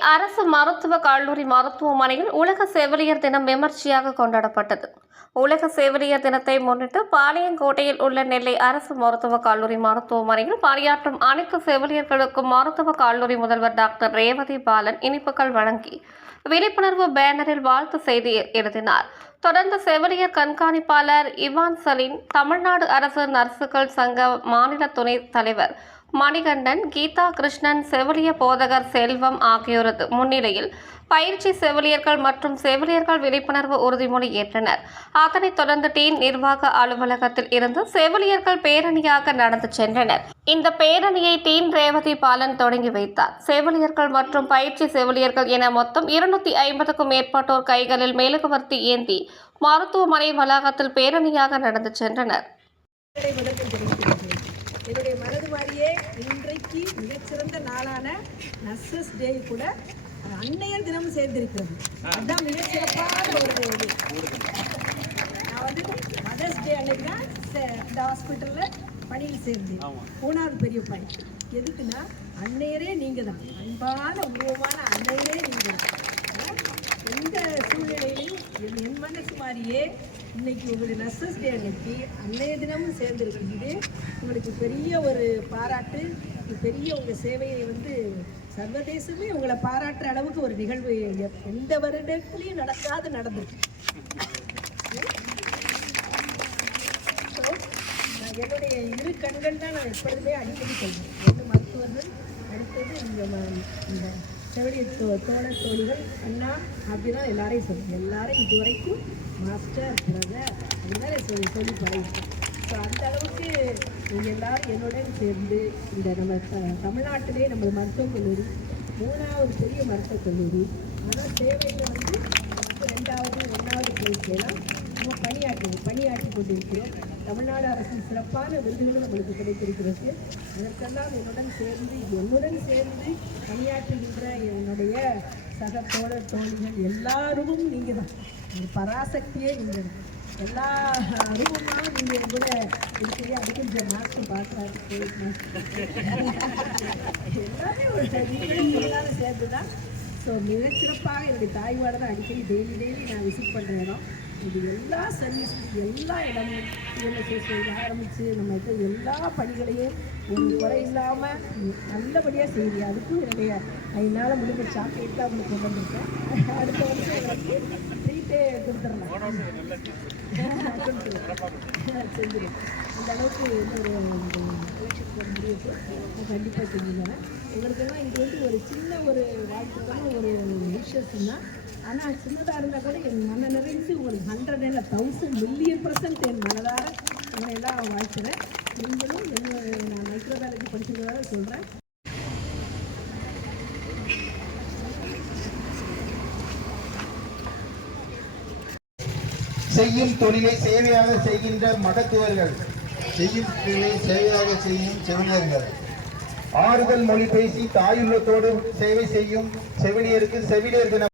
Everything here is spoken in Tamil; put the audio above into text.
அரசு மருத்துவக் கல்லூரி மருத்துவமனையில் உலக செவிலியர் தினம் விமர்சையாக கொண்டாடப்பட்டது. உலக செவிலியர் தினத்தை முன்னிட்டு பாளையங்கோட்டையில் உள்ள நெல்லை அரசு மருத்துவக் கல்லூரி மருத்துவமனையில் பணியாற்றும் அனைத்து செவிலியர்களுக்கும் மருத்துவக் கல்லூரி முதல்வர் டாக்டர் ரேவதி பாலன் இனிப்புகள் வழங்கி விழிப்புணர்வு பேனரில் வாழ்த்து செய்தி எழுதினார். தொடர்ந்து செவிலியர் கண்காணிப்பாளர் இவான் சலீன் தமிழ்நாடு அரசு நர்சுகள் சங்க மாநில துணைத் தலைவர் மணிகண்டன் கீதா கிருஷ்ணன் செவிலிய போதகர் செல்வம் ஆகியோரது முன்னிலையில் பயிற்சி செவிலியர்கள் மற்றும் செவிலியர்கள் விழிப்புணர்வு உறுதிமொழி ஏற்றனர். அதனைத் தொடர்ந்து டீன் நிர்வாக அலுவலகத்தில் இருந்து செவிலியர்கள் பேரணியாக நடந்து சென்றனர். இந்த பேரணியை டீன் ரேவதி பாலன் தொடங்கி வைத்தார். செவிலியர்கள் மற்றும் பயிற்சி செவிலியர்கள் என மொத்தம் இருநூத்தி ஐம்பதுக்கும் மேற்பட்டோர் கைகளில் மெழுகுவர்த்தி ஏந்தி மருத்துவமனை வளாகத்தில் பேரணியாக நடந்து சென்றனர். என்னுடைய மனது மாதிரியே இன்றைக்கு மிகச்சிறந்த நாளான நர்சஸ் டே கூட அன்னையர் தினமும் சேர்ந்திருக்கிறது. அதுதான் மிகச்சிறப்பான ஒரு இது நான் வந்து மதர்ஸ் டே அன்னைக்கு தான் இந்த ஹாஸ்பிட்டலில் பணியில் சேர்ந்தேன். மூணாவது பெரிய பணி. எதுக்குன்னா அன்னையரே நீங்கள் தான். அன்பான உருவமான அன்னையரே நீங்கள் தான். எந்த சூழ்நிலையிலையும் என் என் மனசு மாதிரியே இன்னைக்கு உங்களுடைய நர்சஸ் டே அன்னைக்கு அன்னைய தினமும் சேர்ந்துருக்கிறது உங்களுக்கு பெரிய ஒரு பாராட்டு பெரிய உங்கள் சேவையை வந்து சர்வதேசமே உங்களை பாராட்டுற அளவுக்கு ஒரு நிகழ்வு. எ- எந்த வருடத்துலையும் நடக்காது நடந்திருக்கு. நான் என்னுடைய இரு கண்கள் தான் நான் எப்பொழுதுமே அடிக்கடி சொல்வேன். ஒன்று மருத்துவர்கள் அடுத்தது இந்த ம- இந்த தோழர் தோழிகள் அண்ணா அப்படிதான் எல்லாரையும் சொல்லி எல்லாரும் இது வரைக்கும் மாஸ்டர் பிரதர் அப்படிதான் சொல்லி சொல்லி பழகிட்டேன் ஸோ அந்த அளவுக்கு நீங்கள் எல்லாரும் என்னுடன் சேர்ந்து இந்த நம்ம த- தமிழ்நாட்டிலே நம்ம மருத்துவக் கல்லூரி மூணாவது பெரிய மருத்துவக் கல்லூரி ஆனால் சேவையில் வந்து ரெண்டாவது ஒன்றாவது பிளேஸ்லாம் நம்ம பணியாற்றி பணியாற்றி கொண்டிருக்கிறோம். தமிழ்நாடு அரசின் சிறப்பான விருதுகளும் நம்மளுக்கு கிடைத்திருக்கிறது. அதற்கெல்லாம் என்னுடன் சேர்ந்து என்னுடன் சேர்ந்து பணியாற்றுகின்ற என்னுடைய சக தோழர் தோழிகள் எல்லாரும் நீங்கள் தான் ஒரு பராசக்தியே நீங்கள் எல்லா ரூபமாகவும் நீங்கள் கூட இருக்கிறீங்க. அதுக்கு மாஸ்டர் பார்க்குறாரு எல்லாமே ஒரு நீங்களும் எல்லாரும் சேர்ந்து தான் ஸோ மிகச்சிறப்பாக என்னுடைய தாய்வாட தான் அடிக்கடி டெய்லி டெய்லி நான் விசிட் பண்ணுற இடம். இது எல்லா சர்வீஸ் எல்லா இடமும் இஎம்எஸ்எஸ் ஆரம்பித்து நம்ம இருக்க எல்லா பணிகளையும் ஒரு குறை இல்லாமல் நல்லபடியாக செய்தி அதுக்கும் என்னுடைய என்னால் முடிஞ்ச சாக்லேட் தான் உங்களுக்கு கொண்டு வந்திருக்கேன். அடுத்த வருஷம் எனக்கு ட்ரீட்டே கொடுத்துடலாம். செஞ்சிடும் அந்த அளவுக்கு ஒரு எலெக்ஷன் போட முடியுது நான் கண்டிப்பாக செஞ்சுக்கிறேன் எங்களுக்கெல்லாம் இது வந்து ஒரு சின்ன ஒரு வாழ்க்கைக்கான ஒரு விஷஸ் தான் ஆனால் சின்னதாக இருந்தால் கூட என் மன நிறைந்து ஒரு ஹண்ட்ரட் இல்லை தௌசண்ட் மில்லியன் பர்சன்ட் என் மனதார உங்களை எல்லாம் வாழ்த்துறேன் நீங்களும் என்ன நான் மைக்ரோபயாலஜி படிச்சதுனால சொல்கிறேன் செய்யும் தொழிலை சேவையாக செய்கின்ற மகத்துவர்கள். செய்யும் தொழிலை சேவையாக செய்யும் செவிலியர்கள். ஆறுதல் மொழி பேசி தாயுள்ளத்தோடு சேவை செய்யும் செவிலியருக்கு செவிலியர் தினம்